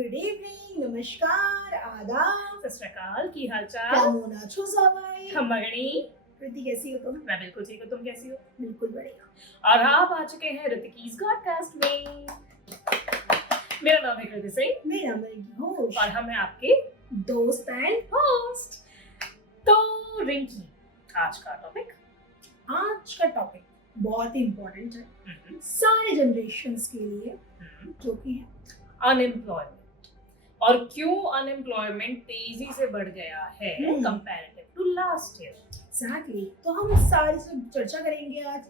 Good evening, नमस्कार, आदाब, सत श्री अकाल, की हालचाल? কেমন আছো সবাই? हम मगनी। कृति कैसी हो तुम? मैं बिल्कुल ठीक हूँ, तुम कैसी हो? बिल्कुल बढ़िया। और आप आ चुके हैं ऋतिकीज पॉडकास्ट में। मेरा नाम है कृति सिंह मेरा नाम है घोष और हम हैं आपके दोस्त एंड होस्ट। तो रिंकी, आज का टॉपिक आज का टॉपिक बहुत ही इम्पोर्टेंट है सारे जनरेशंस के लिए, जो कि है अनएम्प्लॉयमेंट। और क्यों अनएम्प्लॉयमेंट तेजी से बढ़ गया है comparative to last year. Exactly. तो हम सारी चर्चा करेंगे आज।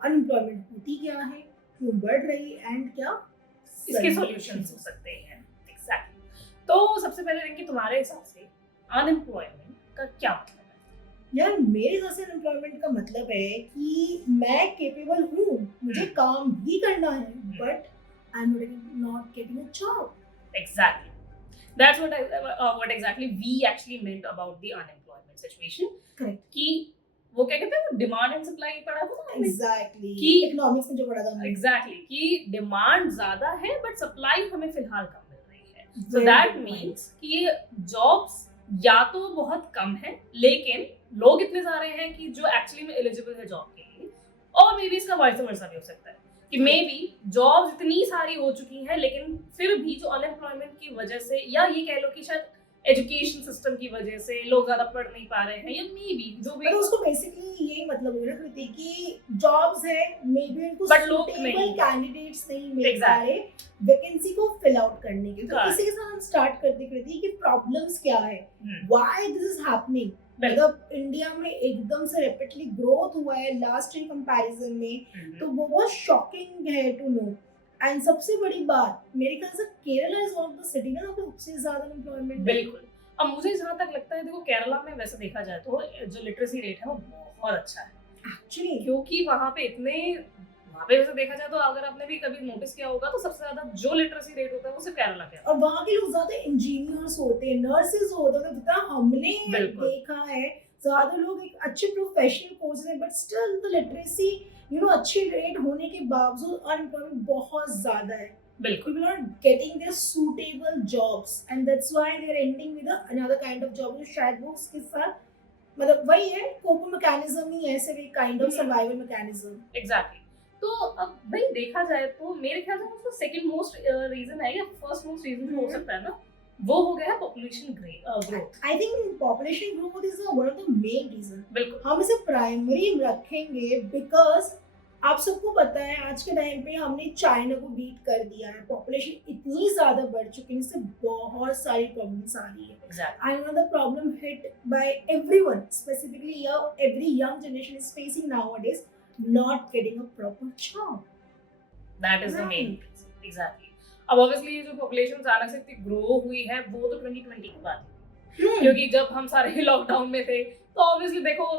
अनएम्प्लॉयमेंट होती क्या है, क्यों बढ़ रही एंड क्या इसके सॉल्यूशंस हो सकते हैं। एग्जैक्टली। तो सबसे पहले रिंकी, तुम्हारे हिसाब से अनएम्प्लॉयमेंट का क्या मतलब है? यार मेरे हिसाब से अनएम्प्लॉयमेंट का मतलब है कि मैं केपेबल हूँ, मुझे काम भी करना है, but I am not getting a job. Exactly. That's what exactly we actually meant about the unemployment situation. Correct. कि वो क्या कहते हैं, डिमांड एंड सप्लाई पढ़ा था ना? एग्जैक्टली, कि इकोनॉमिक्स में जो पढ़ा था। एग्जैक्टली कि डिमांड ज्यादा है बट सप्लाई हमें फिलहाल कम मिल रही है। सो Very दैट good मीन्स कि जॉब्स या तो बहुत कम है लेकिन लोग इतने सारे हैं कि जो एक्चुअली में एलिजिबल है जॉब के लिए, और मे बी इसका वाइस वर्सा भी हो सकता है कि मे बी जॉब्स इतनी सारी हो चुकी हैं लेकिन फिर भी जो अनएम्प्लॉयमेंट की वजह से, या ये कह लो कि शायद एजुकेशन सिस्टम की वजह से लोग ज्यादा पढ़ नहीं पा रहे हैं, या मे बी जो भी, तो उसको बेसिकली यही मतलब हो रहा है कि जॉब्स है, मे बी उनको But लोग सुटेबल नहीं। कैंडिडेट्स नहीं मिल पा Exactly. रहे वैकेंसी को फिल आउट करने के। तो हाँ। इसी के साथ हम स्टार्ट करते कि प्रॉब्लम्स क्या है, व्हाई दिस इज हैपनिंग। बिल्कुल। मतलब इंडिया में एकदम से रैपिडली ग्रोथ हुआ है लास्ट ईयर कंपैरिजन में, तो वो बहुत शॉकिंग है टू नो। एंड सबसे बड़ी बात, मेरे ख्याल से Kerala is one of the city में सबसे ज्यादा एम्प्लॉयमेंट। बिल्कुल। अब मुझे जहाँ तक लगता है, देखो केरला में वैसे देखा जाए तो जो लिटरेसी रेट है वो बहुत अच्छा है एक्चुअली, क्योंकि वहाँ पे वैसे देखा जाए तो अगर आपने भी कभी नोटिस किया होगा तो सबसे ज्यादा जो लिटरेसी रेट होता है वो सिर्फ केरला के है। और वहाँ के लोग ज्यादा इंजीनियर्स होते हैं, नर्सेज होते हैं, जितना हमने बिल्कुल। देखा है ज्यादा लोग एक अच्छे प्रोफेशनल कोर्स है, बट स्टिल द लिटरेसी अच्छी रेट होने के बावजूद अनएम्प्लॉयमेंट बहुत ज्यादा है। बिल्कुल। People are not getting their suitable jobs and that's why they are ending with another kind of job, जो शायद वो उसके साथ मतलब वही है, कोप मैकेनिज्म ही है, ऐसे भी kind of survival mechanism. Exactly. तो अब भाई देखा जाए तो मेरे ख्याल से उसका सेकंड मोस्ट रीजन है, या फर्स्ट मोस्ट रीजन हो सकता है ना, वो हो गया है population growth. I think population growth is one of the main reason. बिल्कुल। हम इसे प्राइमरी रखेंगे बिकॉज आप सबको पता है आज के टाइम पे हमने चाइना को बीट कर दिया है, पॉपुलेशन इतनी ज्यादा बढ़ चुकी है, इससे बहुत सारी प्रॉब्लम्स आ रही है। Exactly. And another problem hit by everyone, specifically every young generation is facing nowadays, not getting a proper job. That is the main Right. Reason. Exactly. अब ऑब्वियसली ये जो पॉपुलेशन अचानक से इतनी ग्रो हुई है वो तो 2020 की बात है, क्योंकि जब हम सारे लॉकडाउन में थे तो ऑब्वियसली देखो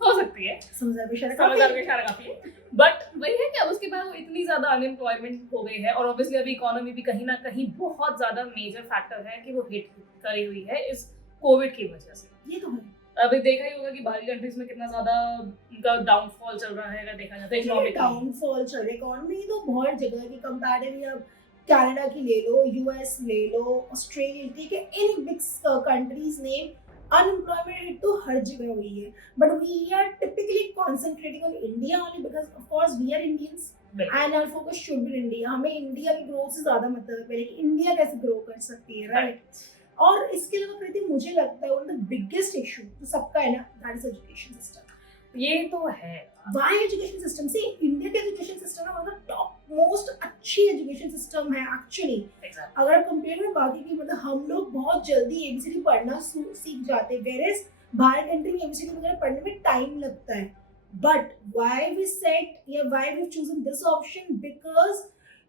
हो सकती है, समझदार समझदार का इशारा काफी है, बट वही है कि उसके बाद वो इतनी ज्यादा अनएम्प्लॉयमेंट हो गई है, और ऑब्वियसली अभी इकोनॉमी भी कहीं ना कहीं बहुत ज्यादा मेजर फैक्टर है कि वो हिट करी हुई है इस कोविड की वजह से। ये तो है। अभी देखा ही होगा कि बाहरी कंट्रीज में कितना ज्यादा उनका डाउनफॉल चल रहा है, अगर देखा जाए तो इकोनॉमिक डाउनफॉल चल रहा है इकोनॉमी तो बहुत जगह की कंपैरेटिवली। अब कनाडा की ले लो, यूएस ले लो, ऑस्ट्रेलिया, ठीक है, इन बिग कंट्रीज ने अनएम्प्लॉयमेंट रेट तो हर जगह हुई है, but we are typically concentrating on India only because of course we are Indians and our focus should be India. हमें इंडिया की ग्रोथ से ज्यादा मतलब है पहले कि इंडिया कैसे ग्रो कर सकती है, राइट। और इसके अलावा कृति मुझे लगता है one of the biggest issue तो सबका है ना, दैट इज एजुकेशन सिस्टम। ये तो है। Why education system? से इंडिया का एजुकेशन सिस्टम है मतलब टॉप मोस्ट अच्छी एजुकेशन सिस्टम है एक्चुअली। अगर आप कंपेयर करें बाकी की, मतलब हम लोग बहुत जल्दी एबीसीडी पढ़ना सीख जाते हैं, वेयरएज बाहर कंट्री में एबीसीडी वगैरह पढ़ने में टाइम लगता है। बट व्हाई वी सेट या why we chosen this option? Because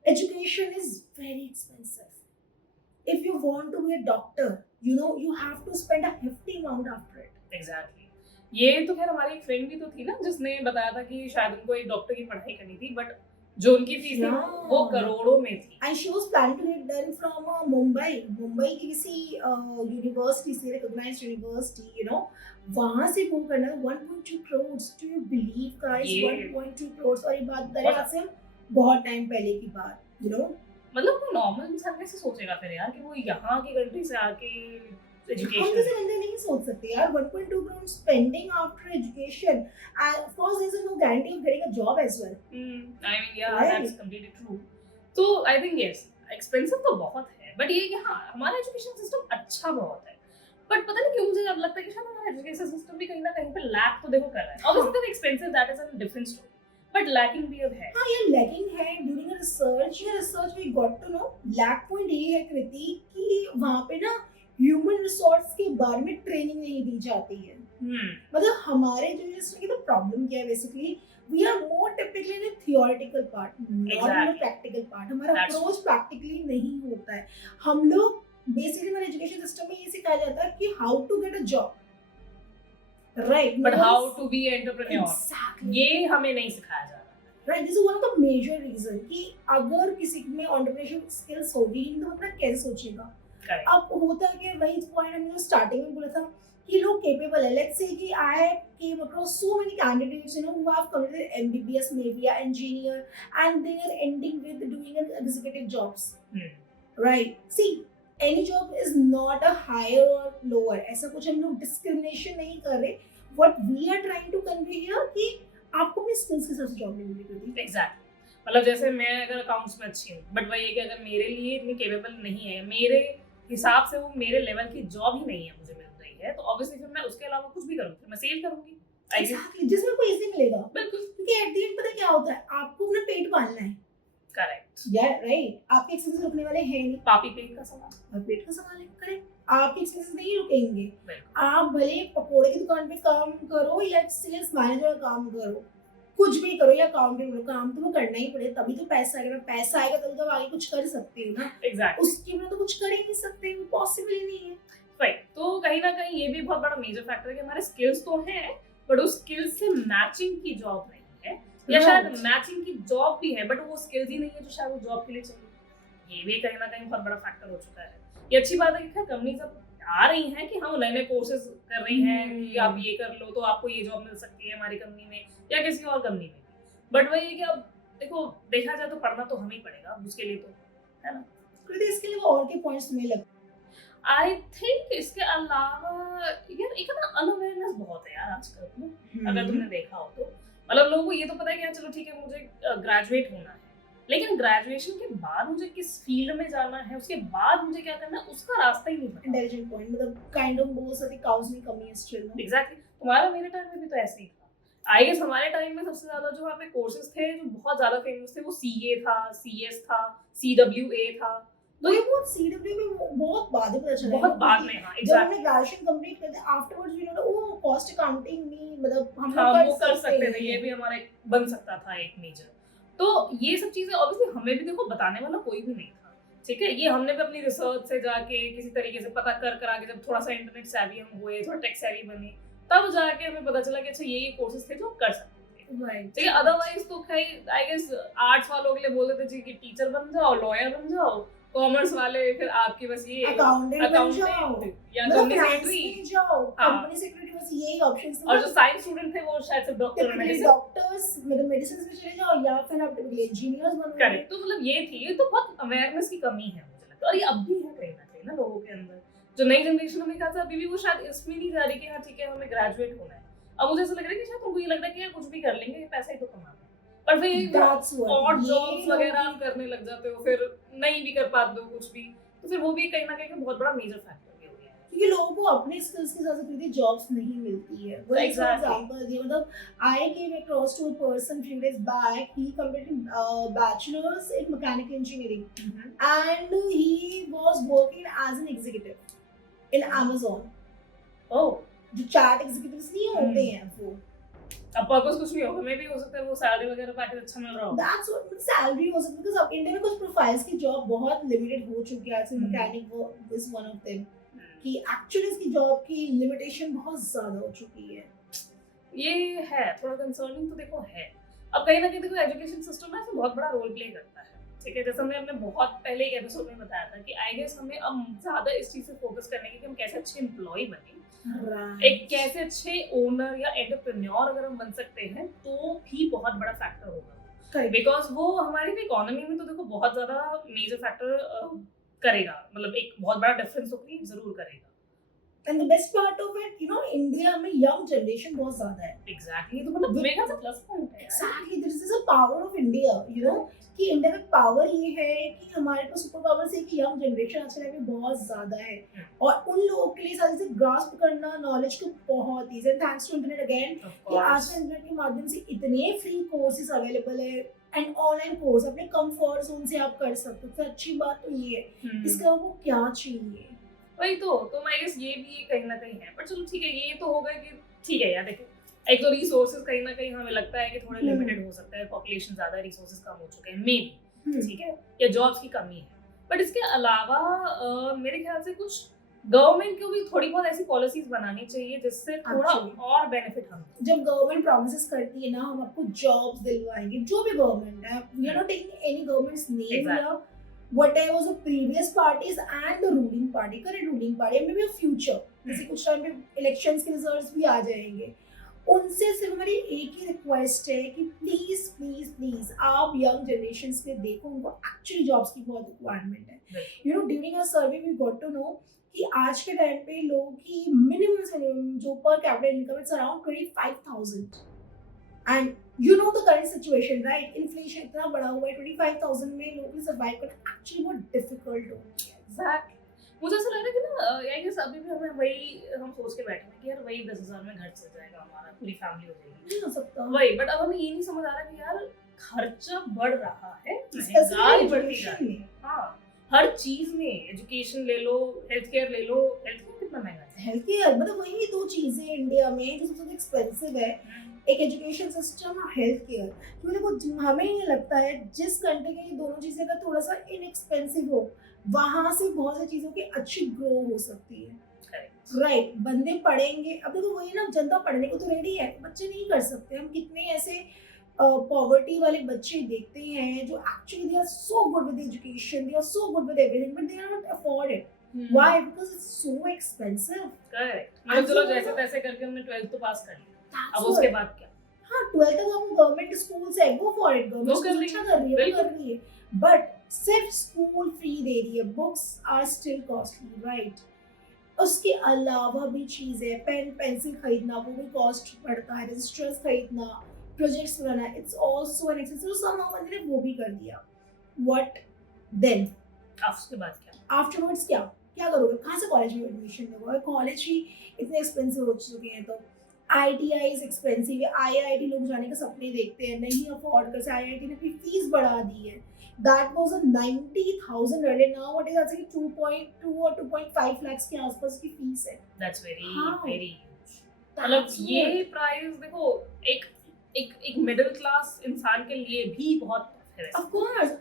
education is very expensive. If you want to be a doctor, you have to spend a hefty amount after it. Exactly. ये तो खैर हमारी एक friend भी तो थी ना जिसने बताया था कि शायद उनको एक डॉक्टर की पढ़ाई करनी थी, बट जो उनकी फीस थी वो करोड़ों में थी। And she was planning to get done from Mumbai की किसी यूनिवर्सिटी से, recognized university, वहाँ से वो करना 1.2 crores. Do you believe guys? 1.2 crores। और ये बात करें आपसे बहुत टाइम पहले की बात, मतलब कोई नॉर्मल इंसान कैसे सोचेगा फिर यार कि वो यहाँ की कंट्री से आके हम एजुकेशन। जैसे बंदे नहीं सोच सकते यार 1.2 crore spending after education and of course there is no guarantee of getting a job as well. I mean yeah, Right. that's completely true. तो I think yes, expensive तो बहुत है, बट ये कि हाँ हमारा एजुकेशन सिस्टम अच्छा बहुत है, बट पता नहीं क्यों मुझे अब लगता है कि शायद हमारा एजुकेशन सिस्टम भी कहीं ना कहीं पे लैक तो देखो कर रहा है। Obviously expensive, that is a different story, but lacking भी अब है। हाँ यार लैकिंग है during research we got to know lack point ये है कृति कि वहाँ पे ना ह्यूमन रिसोर्स के बारे में ट्रेनिंग नहीं दी जाती है। मतलब हमारे जो यूनिवर्सिटी की तो प्रॉब्लम क्या है basically we are more typically in theoretical part not in practical part. हमारा That's अप्रोच प्रैक्टिकली नहीं होता है। हम लोग बेसिकली हमारे एजुकेशन सिस्टम में ये सिखाया जाता है कि how to get a job right but how to be entrepreneur exactly ये हमें नहीं सिखाया जा रहा। Right this is one of the major reason कि अगर किसी में एंटरप्रेन्योरशिप स्किल्स होगी तो अपना कैसे सोचेगा। Correct. अब होता है कि वही पॉइंट हमने स्टार्टिंग में बोला था कि लोग केपेबल है। लेट्स से कि I came across so many candidates you know who have completed MBBS maybe या engineer and they are ending with doing an executive jobs right. See any job is not a higher और lower, ऐसा कुछ हम लोग discrimination नहीं कर रहे। What we are trying to convey here कि आपको अपनी स्किल्स के हिसाब से जॉब नहीं मिलेगी। एग्जैक्टली मतलब जैसे मैं अगर अकाउंट्स में अच्छी हूँ बट वही है कि अगर मेरे लिए इतनी केपेबल नहीं है, मेरे हिसाब से वो मेरे लेवल की जॉब ही नहीं है मुझे मिल रही है, तो ऑब्वियसली फिर मैं उसके अलावा कुछ भी करूँगी, मैं सेल करूँगी। एग्जैक्टली जिसमें कोई इजी मिलेगा बिल्कुल क्योंकि एट द एंड पता क्या होता है आपको अपना पेट पालना है। करेक्ट या राइट आपके एक्सपेंसेस रुकने वाले हैं नहीं। पापी पेट का सवाल और पेट का सवाल है करेक्ट आपके एक्सपेंसेस नहीं रुकेंगे। बिल्कुल। आप भले पकोड़े की दुकान पे काम करो या सेल्स मैनेजर का काम करो, कुछ भी करो या अकाउंटेंट करो, काम तो वो करना ही पड़ेगा तभी तो पैसा आएगा। पैसा आएगा तभी तो आप आगे कुछ कर सकते हो ना। एग्जैक्टली उसके बिना तो कुछ कर ही नहीं सकते, वो पॉसिबल ही नहीं है। राइट। तो कहीं ना कहीं ये भी बहुत बड़ा मेजर फैक्टर है कि हमारे स्किल्स तो हैं बट उस स्किल्स से मैचिंग की जॉब नहीं है, या शायद मैचिंग की जॉब भी है बट वो स्किल्स ही नहीं है जो शायद वो जॉब के लिए चाहिए। ये भी कहीं ना कहीं बहुत बड़ा फैक्टर हो चुका है। ये अच्छी बात है कि कंपनीज अब आ रही हैं कि हम नए नए कोर्सेज कर रही हैं कि आप ये कर लो तो आपको ये जॉब मिल सकती है हमारी कंपनी में या किसी और कंपनी में, बट वही है कि अब देखो देखा जाए तो पढ़ना तो हमें ही पड़ेगा उसके लिए, तो है ना। कृति इसके लिए और के पॉइंट्स में लगते आई थिंक इसके अलावा यार एक ना अनअवेयरनेस बहुत है यार आजकल ना, अगर तुमने देखा हो तो मतलब लोगों को ये तो पता है कि यार चलो ठीक है मुझे ग्रेजुएट होना है, लेकिन ग्रेजुएशन के बाद मुझे किस फील्ड में जाना है, उसके बाद मुझे क्या करना है, उसका रास्ता ही नहीं पता। इंटेलिजेंट पॉइंट मतलब काइंड ऑफ बहुत सारी काउंसलिंग कमी है स्टिल। एग्जैक्टली तुम्हारा मेरे टाइम में भी तो ऐसे ही था। आई गेस हमारे टाइम में सबसे ज्यादा जो वहाँ पे कोर्सेज थे जो बहुत ज्यादा फेमस थे वो सीए था, सीएस था, सीडब्ल्यूए था। तो ये बहुत सीडब्ल्यू में बहुत बाद में पता चला, बहुत बाद में। हाँ जब हमने एग्जैक्टली ग्रेजुएशन कंप्लीट कर दिया afterwards we know oh cost accounting में मतलब हम हाँ लोग वो कर सकते थे, ये भी हमारा एक बन सकता था एक मेजर। तो ये सब चीजें ऑब्वियसली हमें भी देखो बताने वाला कोई भी नहीं था, ठीक है। ये हमने भी अपनी रिसर्च से जाके किसी तरीके से पता कर करा के जब थोड़ा सा इंटरनेट सेवी हम हुए, थोड़ा टेक सेवी बने, तब जाके हमें पता चला कि अच्छा ये कोर्सेज थे जो कर सकते थे, राइट। ठीक है। अदरवाइज तो खैर आई गेस आर्ट्स वालों के लिए बोल देते जी कि टीचर बन जाओ, लॉयर बन जाओ, कॉमर्स वाले फिर आपकी बस ये अकाउंटेंट बन जाओ या मतलब कंपनी फाइनेंस सेक्रेटरी में जाओ, हाँ। कंपनी सेक्रेटरी बस यही ऑप्शंस थे। और जो साइंस स्टूडेंट थे वो शायद सिर्फ डॉक्टर और टिपिकली मेडिसिन डॉक्टर्स मतलब मेडिसिन में चले जाओ या फिर आप टिपिकली इंजीनियर्स बनोगे। करेक्ट। तो मतलब ये थी, ये तो बहुत अवेयरनेस की कमी है मुझे लगता है, और ये अब भी है कहीं ना कहीं ना लोगों के अंदर। जो नई जनरेशन है मेरे ख्याल से अभी भी वो शायद इसमें नहीं जा रही कि हाँ ठीक है हमें ग्रेजुएट होना है। अब मुझे ऐसा लग रहा है कि शायद उनको ये लग रहा है कि यार कुछ भी कर लेंगे पैसा ही तो कमाना है, पर फिर और जॉब्स वगैरह आप करने लग जाते हो, फिर नहीं भी कर पाते हो कुछ भी, तो फिर वो भी कहीं ना कहीं बहुत बड़ा मेजर फैक्टर भी हो गया है क्योंकि लोगों को अपने स्किल्स के हिसाब से कोई जॉब्स नहीं मिलती है। वो एग्जांपल दिया मतलब I came across to a person few days back, he completed bachelors in mechanical engineering and he was working as an executive in Amazon। Oh जो चैट एग्जीक्यूटिव्स नहीं होते हैं वो, अब पर्पस कुछ भी होगा, मे भी हो सकता है वो सैलरी वगैरह पैकेज अच्छा मिल रहा हो। दैट्स व्हाट सैलरी हो सकती है बिकॉज़ अब इंडिया में कुछ प्रोफाइल्स की जॉब बहुत लिमिटेड हो चुकी है। As mechanic is one of them कि एक्चुअली इसकी जॉब की लिमिटेशन बहुत ज्यादा हो चुकी है। ये है थोड़ा कंसर्निंग तो देखो है। अब कहीं ना कहीं देखो एजुकेशन सिस्टम ना बहुत बड़ा रोल प्ले करता है, ठीक है। जैसे हमने बहुत पहले एक एपिसोड में बताया था कि आई गेस हमें अब ज्यादा इस चीज से फोकस करने की कि हम कैसे अच्छे एम्प्लॉय बने, एक कैसे अच्छे ओनर या एंटरप्रेन्योर अगर हम बन सकते हैं तो भी बहुत बड़ा फैक्टर होगा। Correct. बिकॉज वो हमारी इकोनॉमी में तो देखो बहुत ज्यादा मेजर फैक्टर करेगा, मतलब एक बहुत बड़ा डिफरेंस तो क्रिएट जरूर करेगा। And the best part of it, you know, India में यंग जनरेशन बहुत ज्यादा है। एग्जैक्टली, तो मतलब मेरे ख्याल से प्लस पॉइंट है। Exactly, this is a power of India, you know, कि इंडिया में पावर ये है कि हमारे पास सुपर पावर से कि यंग जनरेशन आज के टाइम में बहुत ज्यादा है, और उन लोगों के लिए सारी चीजें ग्रास्प करना नॉलेज को बहुत ईजी है, थैंक्स टू इंटरनेट अगेन, कि आज के इंटरनेट के माध्यम से इतने फ्री कोर्सेज अवेलेबल है एंड ऑनलाइन कोर्स अपने कंफर्ट जोन से आप कर सकते हो। तो अच्छी बात तो ये है, इसके अलावा वो क्या चाहिए। वही तो मैं गेस ये भी कहीं ना कहीं है, पर चलो ठीक है, ये तो होगा कि ठीक है यार, देखो एक तो रिसोर्सेज कहीं ना कहीं हमें लगता है कि थोड़े लिमिटेड हो सकता है, पॉपुलेशन ज्यादा है, रिसोर्सेज कम हो चुके हैं मे बी, ठीक है, या जॉब्स की कमी है, बट इसके अलावा मेरे ख्याल से कुछ गवर्नमेंट को भी थोड़ी बहुत ऐसी पॉलिसीज बनानी चाहिए जिससे थोड़ा Actually. और बेनिफिट हम जब गवर्नमेंट प्रॉमिसेस करती है ना, हम आपको जॉब्स दिलवाएंगे, जो भी गवर्नमेंट है, we are not taking any government's name या whatever was the previous parties and the ruling party, current ruling party, and maybe a future, जैसे कुछ टाइम पे इलेक्शंस के रिजल्ट्स भी आ जाएंगे, उनसे सिर्फ हमारी एक ही रिक्वेस्ट है कि प्लीज प्लीज प्लीज आप यंग जनरेशन में देखो, उनको एक्चुअली जॉब्स की बहुत रिक्वायरमेंट है। You know, during a survey we got to know कि आज के टाइम पे लोगों की मिनिमम जो per capita income it's around 25,000, and you know the current situation, right? Inflation इतना बढ़ा हुआ है, 25,000 में लोगों के लिए survive करना actually बहुत difficult हो गया है। Exactly. मुझे ऐसा लग रहा है कि ना आई गेस अभी भी हमें वही हम सोच के बैठे हैं कि यार वही 10,000 में घर चल जाएगा, हमारा पूरी फैमिली हो जाएगी, नहीं हो सकता वही, बट अब हमें ये नहीं समझ आ रहा कि यार खर्चा बढ़ रहा है, महंगाई बढ़ती जा रही है। हाँ, हर चीज में, एजुकेशन ले लो, हेल्थ केयर ले लो, हेल्थ केयर कितना महंगा है, हेल्थ केयर मतलब वही दो चीजें इंडिया में जो सबसे ज्यादा एक्सपेंसिव है, एक एजुकेशन सिस्टम और हेल्थ केयर। क्योंकि देखो हमें ये लगता है जिस कंट्री के ये दोनों चीजें अगर थोड़ा सा इनएक्सपेंसिव हो, वहां से बहुत सी चीजों की अच्छी ग्रो हो सकती है, राइट? बंदे पढ़ेंगे, अब देखो वही ना, जनता पढ़ने को तो रेडी है, बच्चे नहीं कर सकते। हम कितने ऐसे पॉवर्टी वाले बच्चे देखते हैं जो actually they are so good with education, they are so good with everything, but they are not afford it. Why? Because it's so expensive. Correct, मतलब चलो जैसे तैसे करके हमने 12th तो पास कर लिया, अब उसके बाद क्या? हाँ, 12th तक आपको गवर्नमेंट स्कूल से गो फॉर इट, गवर्नमेंट अच्छा कर रही है, बट सिर्फ स्कूल फ्री दे रही है, books are still costly, right? उसके अलावा भी चीज़ है, पेन पेंसिल खरीदना वो भी कॉस्ट बढ़ता है, रजिस्टर्स खरीदना, projects banana, it's also an expensive. तो समहाउ मैंने वो भी कर दिया, व्हाट देन? उसके बाद क्या? आफ्टरवर्ड्स क्या करोगे? कहाँ से कॉलेज में एडमिशन लोगे? कॉलेज ही इतने एक्सपेंसिव हो चुके हैं, तो IITs एक्सपेंसिव है, IIT लोग जाने का सपने देखते हैं, नहीं अफोर्ड कर सकते, IIT ने अपनी फीस बढ़ा दी है, that was 90,000 earlier, now what is I think 2.2 और 2.5 lakhs के आसपास की फीस है। दैट्स वेरी हाँ, वेरी, मतलब ये प्राइस देखो एक एक एक मिडिल क्लास इंसान के लिए भी बहुत है, ऑफ कोर्स,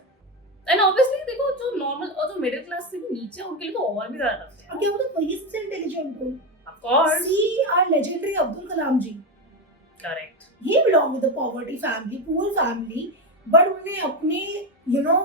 एंड ऑब्वियसली देखो जो नॉर्मल और जो मिडिल क्लास से भी नीचे उनके लिए तो और भी ज्यादा टफ है। और क्या बोलते हैं, वही सबसे इंटेलिजेंट हो। Of course, see our legendary Abdul Kalam ji, correct, he belong with a poverty family, poor family, but उन्होंने अपने you know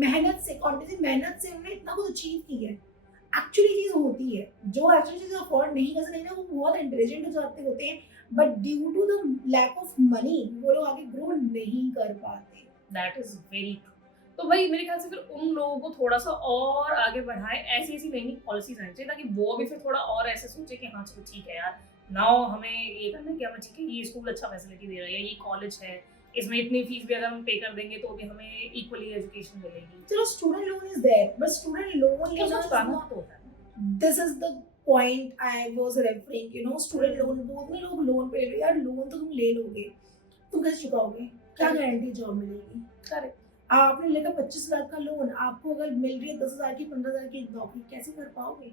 मेहनत से, कॉन्टिन्यूस मेहनत से उन्होंने इतना कुछ अचीव किया है। एक्चुअली चीज होती है, जो एक्चुअली चीज अफोर्ड नहीं कर सकते ना, वो बहुत इंटेलिजेंट हो जाते होते हैं, but due to the lack of money वो लोग आगे ग्रो नहीं कर पाते। That is very true. तो भाई मेरे ख्याल से फिर उन लोगों को थोड़ा सा और आगे बढ़ाए, ऐसी ऐसी नई नई पॉलिसीज आनी चाहिए ताकि वो भी फिर थोड़ा और ऐसे सोचे कि हाँ चलो ठीक है यार, नाउ हमें ये करना है कि हमें ठीक है ये स्कूल अच्छा फैसिलिटी दे रहा है, या ये कॉलेज है, इसमें इतनी फीस भी अगर हम पे कर देंगे तो भी हमें इक्वली एजुकेशन मिलेगी। चलो student loan is there, but student loan लेना तो होता है, this is the point I was referring, you know, student loan, बहुत में लोग लोन पे ले लो, यार लोन तो तुम ले लोगे, तुम कैसे चुकाओगे? क्या गारंटी जॉब मिलेगी? करेक्ट, आपने लेकर 25 लाख का लोन, आपको अगर मिल रही है 10,000 की, 15,000 की नौकरी, कैसे कर पाओगे?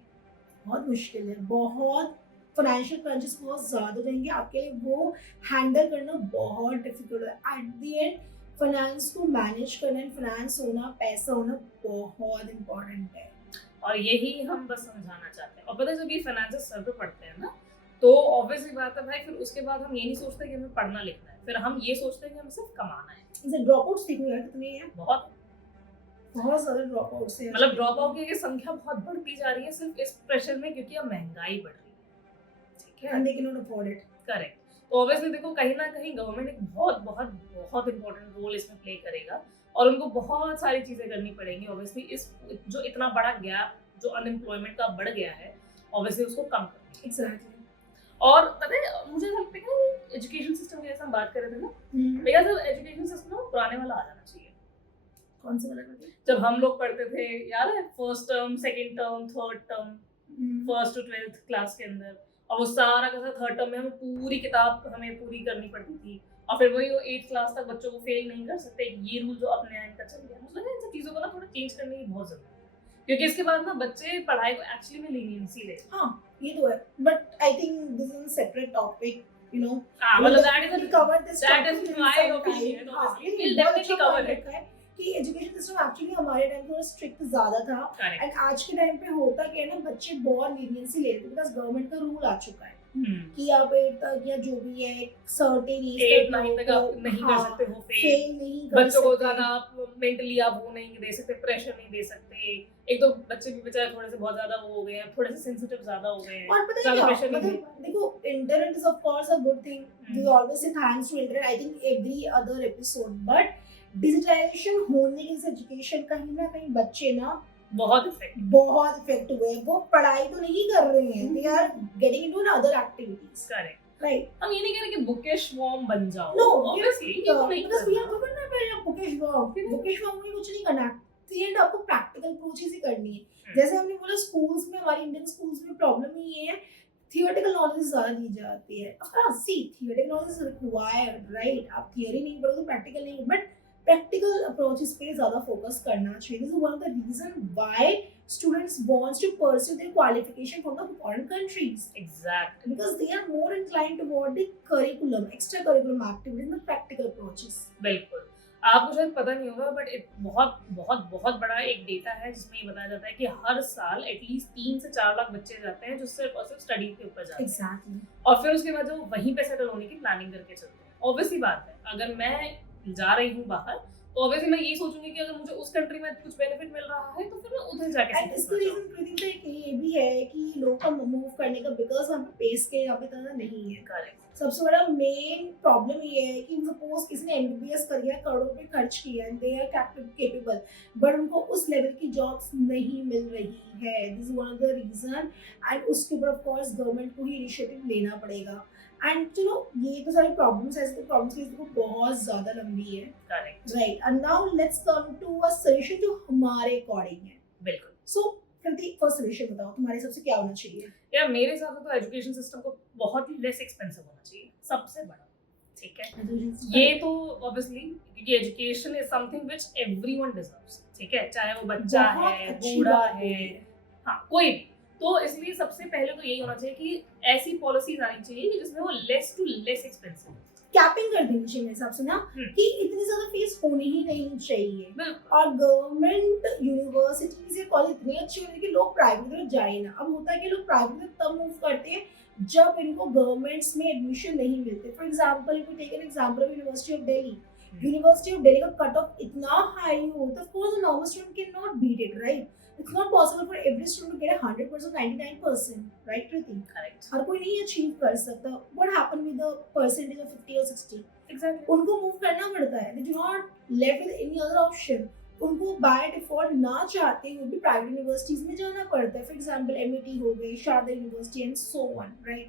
बहुत मुश्किल है, बहुत फाइनेंशियल क्रंचेस बहुत ज़्यादा हो जाएंगे आपके लिए, वो हैंडल करना बहुत डिफिकल्ट है। एट द एंड फाइनेंस को मैनेज करना, फाइनेंस होना, पैसा होना बहुत इंपॉर्टेंट है, और यही हम बस समझाना चाहते हैं। और पता है जब ये फाइनेंसेस सर पे पढ़ते हैं ना, तो ऑब्वियसली बात है भाई, फिर उसके बाद हम ये नहीं सोचते कि हमें पढ़ना लिखना है, फिर हम ये सोचते हैं कि हमें सिर्फ कमाना है। जैसे ड्रॉप आउट्स देखो यार कितने हैं, बहुत ज़्यादा ड्रॉप आउट्स हैं, मतलब ड्रॉप आउट की संख्या बहुत बढ़ती जा रही है सिर्फ इस प्रेशर में, क्योंकि अब महंगाई बढ़ रही है, ठीक है, and they can not afford it. Correct. तो ऑब्वियसली देखो कहीं ना कहीं गवर्नमेंट एक बहुत बहुत बहुत इंपॉर्टेंट रोल इसमें प्ले करेगा और उनको बहुत सारी चीजें करनी पड़ेंगी ऑब्वियसली इस जो इतना बड़ा गैप जो अनएम्प्लॉयमेंट का बढ़ गया है ऑब्वियसली उसको कम करना है। एग्जैक्टली। और पता है मुझे ऐसा लगता है कि एजुकेशन सिस्टम की जैसे हम बात कर रहे थे ना, भैया जब एजुकेशन सिस्टम पुराने वाला आ जाना चाहिए। कौन से वाला करते? जब हम लोग पढ़ते थे याद है, first term, second term, third term, first to 12th class के अंदर, और वो सारा का सारा थर्ड टर्म में हमें पूरी किताब हमें पूरी करनी पड़ती थी, और फिर वही वो 8th क्लास तक बच्चों को फेल नहीं कर सकते, ये रूल जो अपने यहाँ का चल गया। मुझे लगता है इन सब चीज़ों को ना थोड़ा चेंज करने की बहुत जरूरत है, क्योंकि इसके बाद ना बच्चे पढ़ाई को एक्चुअली में लीनियंसी ले। हाँ ये तो है, but I think this is a separate topic, you know, मतलब we'll cover this that topic is in my some opinion, time. हाँ, obviously ये we'll बहुत definitely अच्छा cover point it। रखा है कि एजुकेशन सिस्टम एक्चुअली हमारे टाइम थोड़ा स्ट्रिक्ट ज्यादा था, Correct। एंड आज के टाइम पे होता क्या है ना, बच्चे बहुत लीनियंसी ले लेते हैं बिकॉज गवर्नमेंट का रूल आ चुका है कि आप 8 तक या जो भी है सर्टेन एज 8 9 तक आप नहीं कर सकते हो फेल, फेल नहीं कर बच्चों को सकते। ज्यादा आप मेंटली आप वो नहीं दे सकते, प्रेशर नहीं दे सकते। एक तो बच्चे भी बेचारे थोड़े से बहुत ज्यादा वो हो गए हैं, थोड़े से सेंसिटिव ज्यादा हो गए हैं, और पता है ज्यादा क्या, प्रेशर नहीं मतलब देखो internet is of course a good thing, we always say thanks to internet, I think every other episode, but digitalization होने के से एजुकेशन कहीं ना कहीं बच्चे ना बहुत इफेक्ट हुए हैं। वो पढ़ाई तो नहीं कर रहे हैं, they are getting into other activities, correct. Right? हम ये नहीं कह रहे कि बुकिश वॉर्म बन जाओ, नो ऑब्वियसली ये तो नहीं बिकॉज़ वी आर करना। करना पड़ेगा बुकिश वर्क में कुछ नहीं करना, एंड आपको प्रैक्टिकल अप्रोच ही करनी है। जैसे हमने बोला स्कूल्स में, हमारे इंडियन स्कूल्स में प्रॉब्लम ही ये है, थियोरेटिकल नॉलेज ज्यादा दी जाती है। Of course see theoretical knowledge is required, right? आप थियरी नहीं पढ़ो तो प्रैक्टिकल नहीं, बट प्रैक्टिकल अप्रोचेस पे ज्यादा फोकस करना चाहिए। This is one of the reason why students wants to pursue their qualification from the foreign countries, exactly, because they are more inclined toward the curriculum, extracurriculum activities and the practical approaches. बिल्कुल। आपको शायद पता नहीं होगा but एक बहुत बहुत बहुत बड़ा एक डेटा है जिसमें ये बताया जाता है कि हर साल एटलीस्ट 3 से 4 लाख बच्चे जाते हैं जो सिर्फ और सिर्फ स्टडी के ऊपर जाते हैं, Exactly. और फिर उसके बाद जो वहीं पे सेटल होने की प्लानिंग करके चलते हैं। ऑब्वियसली बात है, अगर मैं जा रही हूँ बाहर तो ऑब्वियसली मैं ये सोचूंगी कि अगर मुझे उस कंट्री में कुछ बेनिफिट मिल रहा है तो फिर मैं उधर जाके And इसका रीजन प्रदीप एक ये भी है कि लोगों का मूव करने का, बिकॉज वहाँ पे पे स्केल यहाँ पे इतना नहीं है। करेक्ट। सबसे बड़ा मेन प्रॉब्लम ये है कि सपोज किसी ने एमबीबीएस कर लिया, करोड़ों रुपए खर्च किया, and they are capable, but उनको उस लेवल की जॉब्स नहीं मिल रही है। This is one of the reason, and उसके ऊपर ऑफ कोर्स गवर्नमेंट को ही इनिशिएटिव लेना पड़ेगा। एंड चलो ये तो सारी प्रॉब्लम्स है, ऐसे तो प्रॉब्लम्स की लिस्ट तो बहुत ज्यादा लंबी है, correct, right? And now let's come to a solution जो हमारे अकॉर्डिंग है। बिल्कुल। सो प्रतीक, फर्स्ट सॉल्यूशन बताओ, तुम्हारे हिसाब से क्या होना चाहिए? यार मेरे हिसाब से तो एजुकेशन सिस्टम को बहुत ही लेस एक्सपेंसिव होना चाहिए, सबसे बड़ा, ठीक है? ये तो ऑब्वियसली क्योंकि education is something which everyone deserves, ठीक है? चाहे वो बच्चा है, बूढ़ा है, हाँ कोई भी। तो इसलिए सबसे पहले तो यही होना चाहिए कि ऐसी पॉलिसीज आनी चाहिए कि जिसमें वो less to less expensive, capping कर देनी चाहिए मेरे हिसाब से ना, कि इतनी ज्यादा फीस होनी ही नहीं चाहिए। बिल्कुल। और गवर्नमेंट यूनिवर्सिटीज या कॉलेज इतने अच्छे होते हैं कि लोग प्राइवेट में जाए ना। अब होता है कि लोग प्राइवेट में तब मूव करते हैं जब इनको गवर्नमेंट्स में एडमिशन नहीं मिलते। For example if you take an example of university of Delhi, university of Delhi का कट ऑफ इतना हाई होता है, of course a normal student can not beat it, right? It's not possible for every student to get 100%, 99%, right, Kriti? Correct. हर कोई नहीं achieve कर सकता। What happened with the percentage of 50 or 60? Exactly. उनको move करना पड़ता है। They do not left with any other option. उनको by default ना चाहते हुए भी प्राइवेट यूनिवर्सिटीज में जाना पड़ता है। फॉर एग्जांपल एमईटी हो गई, Sharda university and so on, right?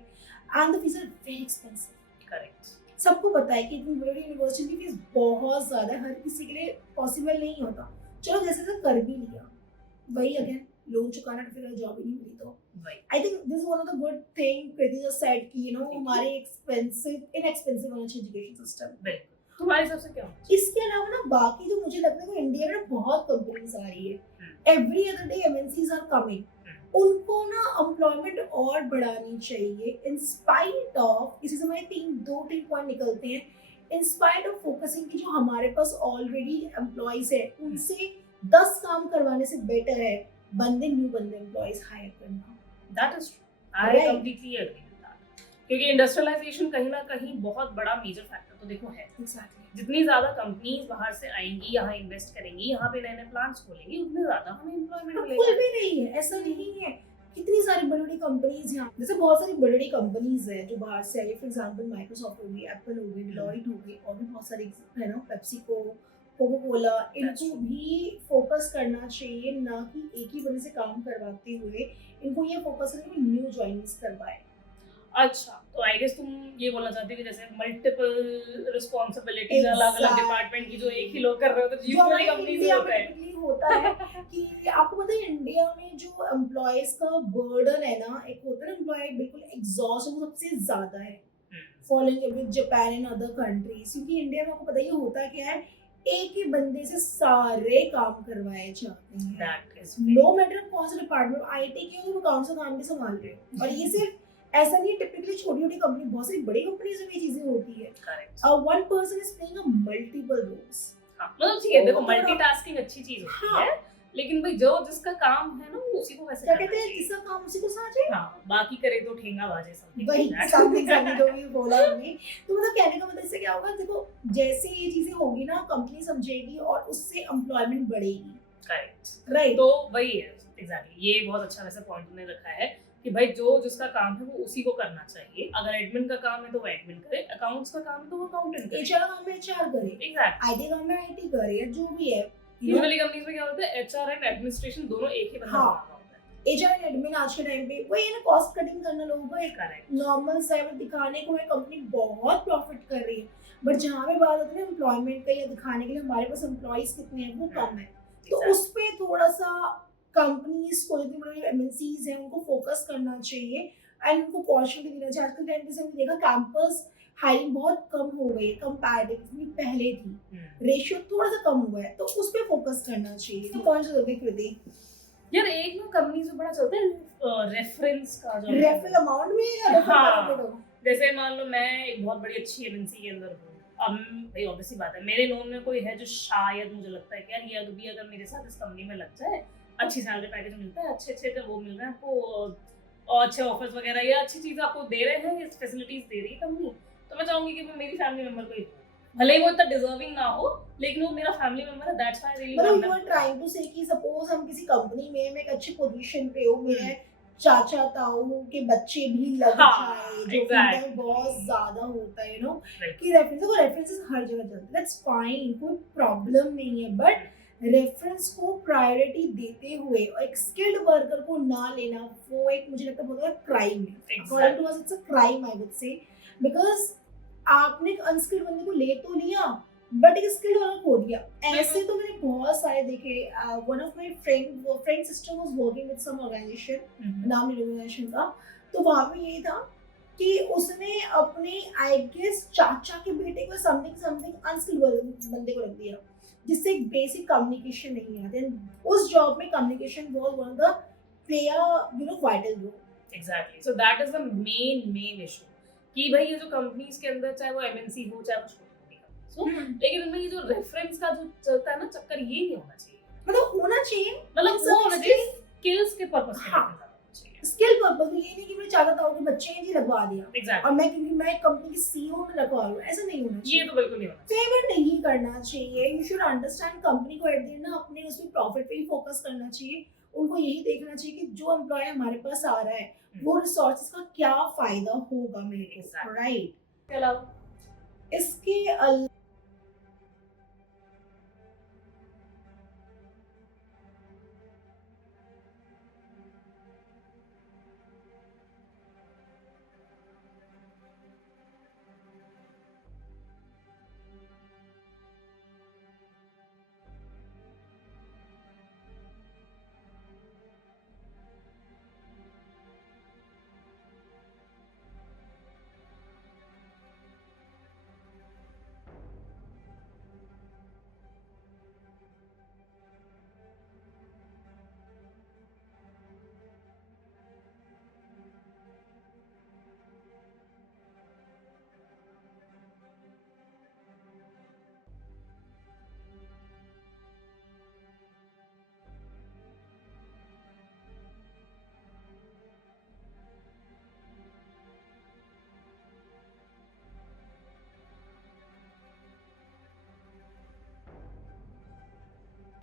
And the fees are very expensive. Correct. सबको पता है कि इतनी बड़ी यूनिवर्सिटी की फीस बहुत ज्यादा है, हर किसी के लिए पॉसिबल नहीं होता। चलो जैसे से कर भी लिया, वही अगेन लोन चुकाना, फिर जॉब ही नहीं मिली तो I think this is one of the good thing Kriti just said कि यू नो हमारे इनएक्सपेंसिव होना चाहिए एजुकेशन सिस्टम। बिल्कुल। तुम्हारे हिसाब से क्या होना चाहिए? इसके अलावा ना बाकी जो मुझे लगता है कि इंडिया में बहुत कंपनीज आ रही है, every other day MNCs are coming, उनको ना एम्प्लॉयमेंट और बढ़ानी चाहिए। इन स्पाइट ऑफ, इसी से हमारे दो तीन पॉइंट निकलते हैं। इन स्पाइट ऑफ फोकसिंग की जो हमारे पास ऑलरेडी एम्प्लॉयज है उनसे 10 काम करवाने से बेटर है न्यू बंदे एम्प्लॉयज हायर करना। That is true, I completely agree with that, क्योंकि इंडस्ट्रियलाइजेशन कहीं ना कहीं बहुत बड़ा मेजर फैक्टर तो देखो है। एग्जैक्टली। जितनी ज्यादा कंपनीज बाहर से आएंगी, यहाँ इन्वेस्ट करेंगी, यहाँ पे नए नए प्लांट्स खोलेंगी, उतने ज्यादा हमें एम्प्लॉयमेंट खुल मिलेगा। भी रही है, ऐसा नहीं है कितनी सारी बड़ी बड़ी कंपनीज हैं, जैसे बहुत सारी बड़ी बड़ी कंपनीज है जो बाहर से आई, फॉर एग्जांपल माइक्रोसॉफ्ट हो गई, एप्पल हो गई, डिलॉयट हो गई, और भी बहुत सारी है ना, पेप्सिको, कोको कोला, इनको भी फोकस करना चाहिए, ना कि एक ही बंदे से काम करवाते हुए इनको ये फोकस करना कि न्यू ज्वाइनिंग्स करवाए। अच्छा, तो आई गेस तुम ये बोलना चाहती हो कि जैसे मल्टीपल रिस्पॉन्सिबिलिटीज अलग अलग डिपार्टमेंट की जो एक ही लोग कर रहे हो, तो जो यूजुअली हमारे कंपनीज में इंडिया होता में है। typically होता है कि आपको पता है इंडिया में जो एम्प्लॉयज का बर्डन है ना, एक होता है ना एम्प्लॉय बिल्कुल एग्जॉस्ट, वो सबसे ज्यादा है following with Japan and other countries, क्योंकि इंडिया में आपको पता ही होता क्या है, एक ही बंदे से सारे काम करवाए जाते हैं, दैट इज नो मैटर कौन सा डिपार्टमेंट, आईटी के हो तो कौन सा काम भी संभाल रहे हो। और ये सिर्फ ऐसा नहीं, टिपिकली छोटी छोटी कंपनी, बहुत सारी बड़ी कंपनीज में ये चीजें होती है। Correct. One person is playing a multiple roles. हाँ, मतलब ठीक है, देखो तो थोड़ा- मल्टीटास्किंग अच्छी चीज होती हाँ। है, लेकिन भाई जो जिसका काम है ना वो उसी को वैसे क्या करना कहते हैं, चाहिए। जिसका काम उसी को समझे। हाँ, बाकी करे तो ठेंगा बाजे something वही like that. समथिंग जो भी बोला हमने, तो मतलब कहने का मतलब इससे क्या होगा, देखो जैसे ये चीजें होगी ना, कंपनी समझेगी और उससे एम्प्लॉयमेंट बढ़ेगी। करेक्ट। राइट। तो वही है एग्जैक्टली, ये बहुत अच्छा वैसे पॉइंट तुमने रखा है कि भाई जो जिसका काम है वो उसी को करना चाहिए। अगर एडमिन का काम है तो वो एडमिन करे, अकाउंट्स का काम है तो वो अकाउंटेंट करे। एचआर काम में एचआर करे, एग्जैक्टली। आईटी काम में आईटी करे, या जो भी है। यूजुअली कंपनीज में क्या होता है, एचआर एंड एडमिनिस्ट्रेशन दोनों एक ही बंदा हाँ। संभाल रहा होता है। एचआर एंड एडमिन आज के टाइम पे वही है ना, कॉस्ट कटिंग करना लोगों को एक करेक्ट। नॉर्मल साइड दिखाने को है, कंपनी बहुत प्रॉफिट कर रही है, बट जहाँ पे बात होती है एम्प्लॉयमेंट का या दिखाने के लिए हमारे पास एम्प्लॉइज कितने हैं वो कम है, तो Exactly. उस पे थोड़ा सा कंपनीज को, जितनी बड़ी एमएनसीज हैं उनको फोकस करना चाहिए एंड उनको अपॉर्चुनिटी देना चाहिए। आजकल टाइम पे से हमने देखा कैंपस हायरिंग बहुत कम हो गई है कंपैरेटिवली, पहले थी रेशियो थोड़ा सा कम हुआ है, तो उस पे फोकस करना चाहिए। तो कौन सा दोगे कृति? यार एक ना कंपनीज में बड़ा चलता है रेफरेंस का, जो रेफरल अमाउंट में या रेफर हाँ। करोगे तो? जैसे मान लो मैं एक बहुत बड़ी अच्छी एमएनसी के अंदर हूँ, अब भाई ऑब्वियसली बात है मेरे नोन में कोई है जो शायद मुझे लगता है कि यार ये भी अगर मेरे साथ इस कंपनी में लग जाए, अच्छी सैलरी पैकेज मिलता है, अच्छे अच्छे वो मिल रहे हैं आपको, और अच्छे ऑफर्स वगैरह या अच्छी चीज़ आपको दे रहे हैं, फैसिलिटीज दे रही है कंपनी, तो मैं चाहूंगी कि वो मेरी फैमिली मेंबर कोई हो, भले ही वो इतना डिजर्विंग ना हो, लेकिन वो मेरा फैमिली मेंबर है। दैट्स व्हाई आई रियली मतलब यू आर ट्राइंग टू से कि सपोज हम किसी कंपनी में मैं एक अच्छी पोजीशन पे हूँ, मेरे चाचा ताऊ के बच्चे भी लग हाँ, जाए, जो exactly. कि बहुत ज्यादा होता है, यू नो, Right. कि रेफरेंसेस हर जगह चलते हैं, दैट्स फाइन, कोई प्रॉब्लम नहीं है, बट रेफरेंस को प्रायोरिटी देते हुए और एक स्किल्ड वर्कर को ना लेना, वो एक मुझे लगता है बहुत बड़ा क्राइम है। According to us it's a crime, I would say, because आपने एक अनस्किल्ड बंदे को ले तो लिया, बट एक स्किल्ड वाला खो दिया। ऐसे तो मैंने बहुत सारे देखे। One of my friend sister was working with some organization, नाम नहीं ऑर्गेनाइजेशन का, तो वहां पे ये था कि उसने अपने आई गेस चाचा के बेटे को समथिंग अनस्किल्ड बंदे को रख दिया, जिससे एक बेसिक कम्युनिकेशन नहीं आती। उस जॉब में communication was one of the player, you know, vital role. Exactly, so that is the main issue कि भाई ये जो कंपनीज के अंदर, चाहे वो एमएनसी हो चाहे वो छोटी कंपनी हो, लेकिन इनमें ये जो रेफरेंस का जो चलता है ना चक्कर, ये नहीं होना चाहिए। मतलब होना चाहिए, मतलब वो होना चाहिए स्किल्स के पर्पस के लिए हाँ, स्किल पर्पस में, ये नहीं कि मैं चाहता हूँ कि बच्चे हैं जी लगवा दिया, एग्जैक्टली, और मैं क्योंकि मैं एक कंपनी की सीईओ में लगवा रहा हूँ, ऐसा नहीं होना चाहिए। ये तो बिल्कुल नहीं होना फेवर नहीं करना चाहिए। यू शुड अंडरस्टैंड कंपनी को एट द एंड ना अपने उसमें प्रॉफिट पे ही फोकस करना चाहिए। उनको यही देखना चाहिए कि जो एम्प्लॉय हमारे पास आ रहा है वो रिसोर्सेज का क्या फायदा होगा मेरे को, राइट? इसके अलावा इसके अलावा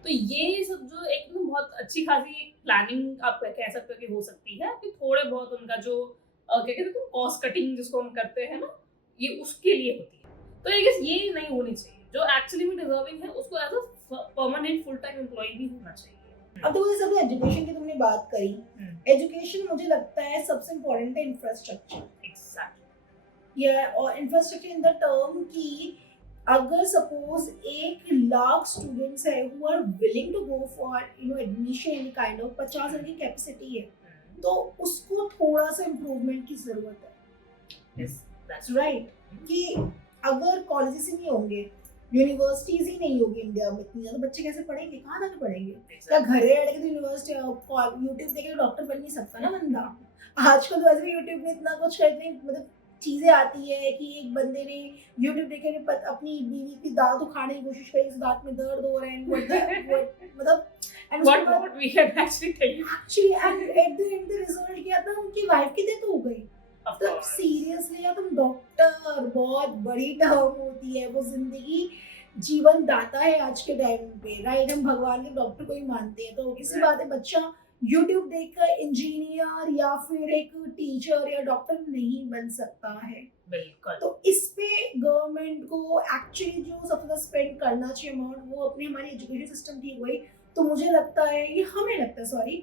तो ये सब जो एक ना बहुत अच्छी खासी एक प्लानिंग आप कह सकते हो कि हो सकती है कि थोड़े बहुत उनका जो क्या कहते हैं कॉस्ट कटिंग जिसको हम करते हैं ना, ये उसके लिए होती है। तो आई गेस ये नहीं होनी चाहिए, जो एक्चुअली में डिजर्विंग है उसको as a permanent full time employ भी होना चाहिए। अब तो जैसे एजुकेशन की तुमने बात करी, एजुकेशन मुझे लगता है सबसे इम्पोर्टेंट है इंफ्रास्ट्रक्चर। एग्जैक्टली। या और इंफ्रास्ट्रक्चर इन द टर्म कि अगर सपोज 1 लाख स्टूडेंट्स है who are willing to go for admission in kind of 50 हजार की कैपेसिटी है, तो उसको थोड़ा सा इम्प्रूवमेंट की जरूरत है। यस दैट्स राइट, कि अगर कॉलेजेस ही नहीं होंगे, यूनिवर्सिटीज ही नहीं होगी इंडिया में इतनी ज्यादा, बच्चे कैसे पढ़ेंगे, कहाँ जाके पढ़ेंगे? क्या घर बैठ के तो यूनिवर्सिटी यूट्यूब देख के डॉक्टर बन नहीं सकता ना बंदा। आजकल तो वैसे भी यूट्यूब में इतना कुछ करने मतलब चीजें आती है कि एक बंदे ने यूट्यूब देख के अपनी बीवी की दांत उखाड़ने की कोशिश करी, इस दांत में दर्द हो रहा है मतलब what we can actually tell you and at the end the result क्या था, उनकी वाइफ की डेथ हो गई। मतलब सीरियसली यार, तुम डॉक्टर, बहुत बड़ी टर्म होती है वो, जिंदगी जीवन दाता है आज के टाइम पे, राइट? हम भगवान के डॉक्टर को ही मानते हैं, तो किसी बात है बच्चा यूट्यूब देखकर इंजीनियर या फिर एक टीचर या डॉक्टर नहीं बन सकता है। बिल्कुल। तो इस पे गवर्नमेंट को एक्चुअली जो सबसे ज्यादा स्पेंड करना चाहिए अमाउंट, वो अपनी हमारी एजुकेशन सिस्टम ठीक हुई तो मुझे लगता है, ये हमें लगता है सॉरी,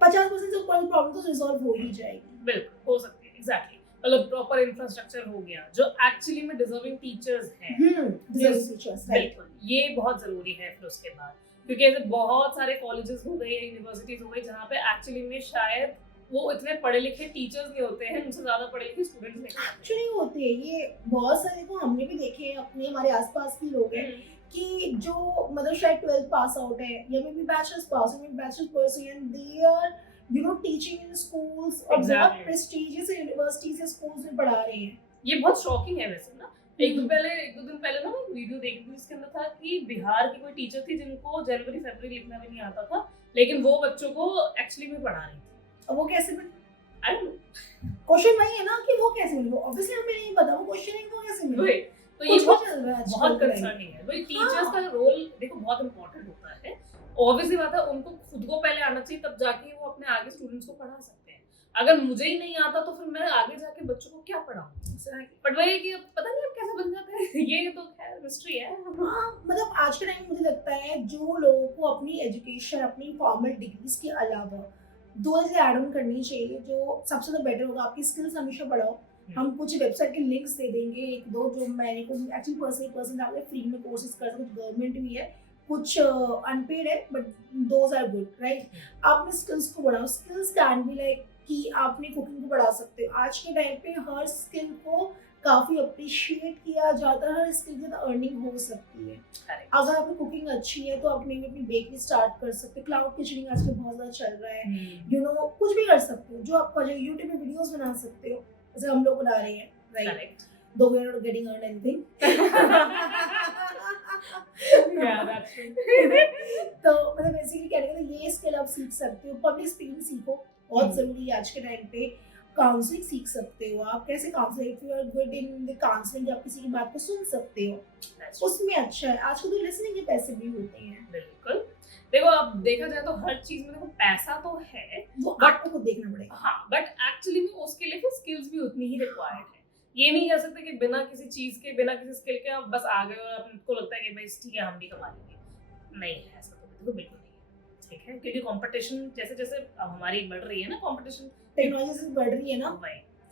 50% से ऊपर प्रॉब्लम तो रिजॉल्व हो ही जाएगी। बिल्कुल हो सकती है, एग्जैक्टली। मतलब प्रॉपर इंफ्रास्ट्रक्चर हो गया, जो एक्चुअली में डिजर्विंग टीचर्स हैं, डिजर्विंग टीचर्स, बिल्कुल ये बहुत जरूरी है। फिर उसके बाद क्योंकि ऐसे बहुत सारे कॉलेजेस हो गए या यूनिवर्सिटीज हो गई जहाँ पे एक्चुअली में शायद वो इतने पढ़े लिखे टीचर्स नहीं होते हैं, उनसे ज्यादा पढ़े लिखे स्टूडेंट्स नहीं एक्चुअली होते हैं। ये बहुत सारे को हमने भी देखे हैं, अपने हमारे आसपास भी लोग हैं कि जो मतलब शायद 12th पास आउट है या मे बी बैचलर्स पास है, bachelors person and they are teaching in schools और बहुत प्रेस्टिजियस यूनिवर्सिटीज या स्कूल्स में पढ़ा रहे हैं। ये बहुत शॉकिंग है वैसे ना। एक दो दिन पहले ना मैं वीडियो देखी थी, जिसके अंदर था कि बिहार की कोई टीचर थी जिनको जनवरी फरवरी लिखना भी नहीं आता था, लेकिन वो बच्चों को एक्चुअली में पढ़ा रही थी। अब वो कैसे आई डोंट नो, क्वेश्चन वही है ना कि वो कैसे मिले, वो ऑब्वियसली हमें नहीं पता वो क्वेश्चन है वो कैसे मिले। तो ये बहुत कंसर्निंग है। वही टीचर्स का रोल देखो बहुत इंपॉर्टेंट होता है। ऑब्वियसली बात है, उनको खुद को पहले आना चाहिए, तब जाके वो अपने आगे स्टूडेंट्स को पढ़ा सकते हैं। अगर मुझे ही नहीं आता तो फिर मैं आगे जाके बच्चों को क्या पढ़ाऊं? बट वही कि पता नहीं अब कैसे बन जाता है ये तो खैर मिस्ट्री है। मतलब आज के टाइम मुझे लगता है जो लोगों को अपनी एजुकेशन, अपनी फॉर्मल डिग्रीज के अलावा 2 चीजें ऐड ऑन करनी चाहिए, जो सबसे ज्यादा बेटर होगा। आपकी स्किल्स हमेशा बढ़ाओ। हम कुछ वेबसाइट के लिंक्स दे देंगे, एक दो जो मैंने को एक्चुअली पर्सनल आपने फ्री में कोर्सेज कर सकते, कुछ गवर्नमेंट भी है, कुछ अनपेड है, but those are good, right? आप अपने स्किल्स को बढ़ाओ। स्किल्स कैन बी लाइक कि आपने कुकिंग को बढ़ा सकते हो। आज के टाइम पे हर स्किल को काफी अप्रिशिएट किया जाता है, हर स्किल से अर्निंग हो सकती है। अगर आपकी कुकिंग अच्छी है तो आप अपनी बेकरी स्टार्ट कर सकते हो। क्लाउड किचनिंग आजकल बहुत ज्यादा चल रहा है, कुछ भी कर सकते हो जो आपको अच्छा। यूट्यूब में वीडियोस बना सकते हो जैसे हम लोग बना रहे हैं, right? Though we are not getting earn anything. तो मतलब बेसिकली क्या है, ये स्किल आप सीख सकते हो। पब्लिक स्पीकिंग सीखो, बहुत जरूरी है आज के टाइम पे। काउंसलिंग सीख सकते हो आप, कैसे counselling, if you are good in the counselling, आप किसी की बात को सुन सकते हो, उसमें अच्छा है। आजकल तो लिसनिंग के पैसे भी होते हैं। बिल्कुल। देखो अब देखा जाए तो हर चीज में देखो पैसा तो है, वो आपको खुद देखना पड़ेगा। हाँ, बट एक्चुअली में उसके लिए फिर स्किल्स भी उतनी ही रिक्वायर्ड है। ये नहीं कह सकते कि बिना किसी चीज के, बिना किसी स्किल के आप बस आ गए और आपको लगता है कि भाई ठीक है हम भी कमा लेंगे। नहीं है ऐसा, तो बिल्कुल नहीं है, ठीक है? क्योंकि कंपटीशन जैसे जैसे अब हमारी बढ़ रही है ना, कंपटीशन टेक्नोलॉजी से बढ़ रही है ना,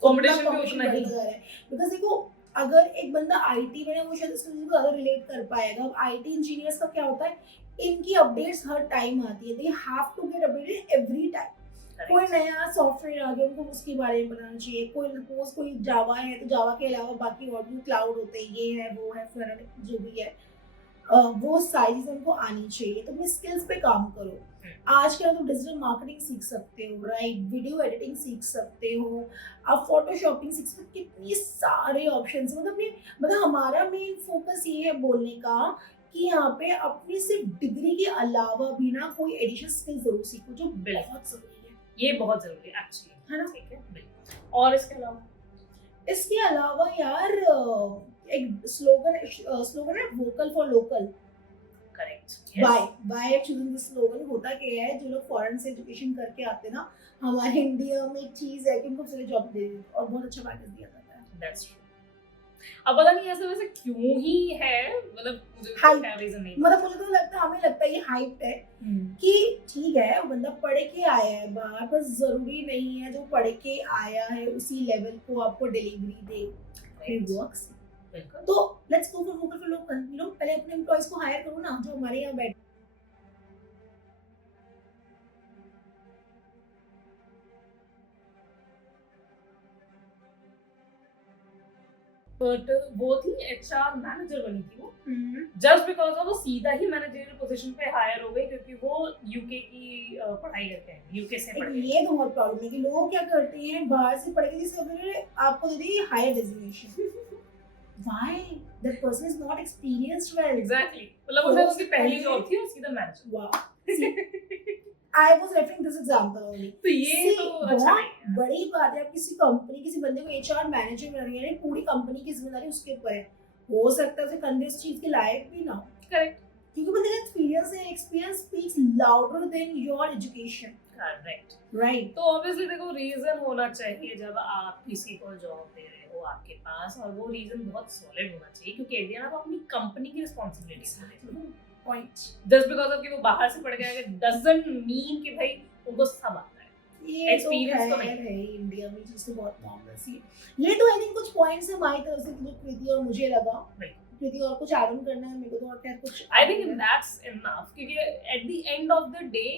कंपटीशन भी उतना ही है। बिकॉज़ देखो अगर एक बंदा आईटी में है वो शायद इसको ज्यादा रिलेट कर पाएगा। अब आईटी इंजीनियर्स का क्या होता है, इनकी अपडेट्स हर टाइम आती है, they have to get updated every time. कोई नया सॉफ्टवेयर आ गया, उनको उसके बारे में बताना चाहिए। कोई जावा है तो जावा के अलावा बाकी और भी क्लाउड होते हैं, ये है वो है फलाना जो भी है, वो सारी चीजें उनको आनी चाहिए। तो अपने स्किल्स पे काम करो। आजकल तो डिजिटल मार्केटिंग सीख सकते हो, राइट? वीडियो एडिटिंग सीख सकते हो, आप फोटोशॉपिंग सीख सकते हो। कितनी सारे ऑप्शन है। मतलब हमारा मेन फोकस ये है बोलने का कि यहाँ पे अपनी सिर्फ डिग्री के अलावा भी ना कोई एडिशनल स्किल जरूर सीखो, जो बहुत जरूरी है। ये बहुत जरूरी है एक्चुअली, है ना? ठीक है। और इसके अलावा यार एक स्लोगन है, vocal for local. Correct by choosing this slogan होता क्या है, जो लोग फॉरेन से एजुकेशन करके आते हैं ना, हमारे इंडिया में एक चीज है कि उनको पहले जॉब दे देते हैं और बहुत अच्छा पैकेज दिया जाता है। That's true. अब पता नहीं ऐसे वैसे क्यों ही है, मतलब मुझे Hype. क्या रीजन नहीं मतलब मुझे तो लगता है, हमें लगता है ये हाइप है कि ठीक है वो बंदा पढ़ के आया है बाहर, पर जरूरी नहीं है जो पढ़ के आया है उसी लेवल को आपको डिलीवरी दे। It works. बिल्कुल। तो let's go for vocal for local, you know, पहले अपने एम्प्लॉइज को हायर करो ना जो हमारे यहाँ बैठे। बट वो थी एचआर मैनेजर बनी थी वो, जस्ट बिकॉज ऑफ वो सीधा ही मैनेजरियल पोजीशन पे हायर हो गई क्योंकि वो यूके की पढ़ाई करके आए, यूके से पढ़ के। ये तो बहुत प्रॉब्लम है कि लोग क्या करते हैं, बाहर से पढ़ के जिस आपको दे दी higher designation. Why? That person is not experienced well. Exactly, मतलब वो शायद उसकी पहली जॉब थी और सीधा manager. Wow. See, I was referring this example only. तो ये See, तो अच्छा नहीं है। बड़ी बात है, आप किसी कंपनी किसी बंदे को एचआर मैनेजर बना रही है, पूरी कंपनी की जिम्मेदारी उसके ऊपर है। हो सकता है उसे कंधे उस चीज के लायक भी ना हो, करेक्ट, क्योंकि बंदे का एक्सपीरियंस है, experience speaks louder than your education. Correct, right. तो ऑब्वियसली देखो रीजन होना चाहिए जब आप किसी को जॉब दे रहे हो आपके पास, और वो रीजन बहुत सॉलिड होना चाहिए क्योंकि एट द एंड आप अपनी कंपनी की responsibility point. Just because of कि वो बाहर से पढ़ के आएगा डजंट मीन कि भाई उनको सब आता है। ये Experience तो तो नहीं है इंडिया में, चीज तो बहुत नॉर्मल सी है। ये तो आई थिंक कुछ पॉइंट्स है हमारी तरफ से जो कृति और मुझे लगा। कृति और कुछ ऐड ऑन करना है मेरे को तो, और क्या कुछ? आई थिंक दैट्स इनफ, क्योंकि at the end of the day